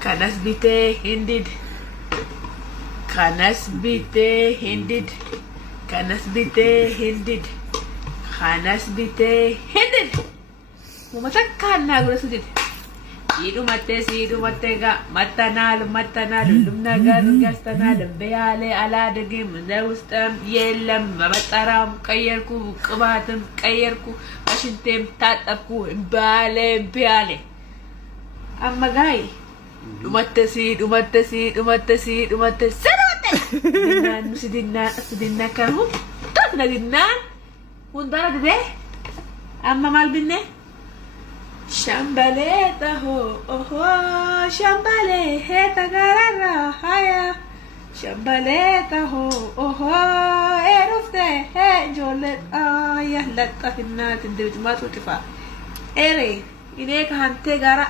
Kanas bitee hindid. Kanas bitee hindid. Kanas bitee hindid. Kanas bitee hindid. Mumatakkan na gulo sudid. Sidu mate ga matanalu lumnagar gastanalu beyale ala degim neustam yelam mataram qayerku qbatam qayerku ashintem tatabku bale amma gay dumate sidinna kanu tot nagidna undara de amma malbinne Shambaleta ho, shambaleta garara haya. Shambaleta ho, erufte he jolet ayah latta finna tindiri matu tifa. Ere, ini kahante gara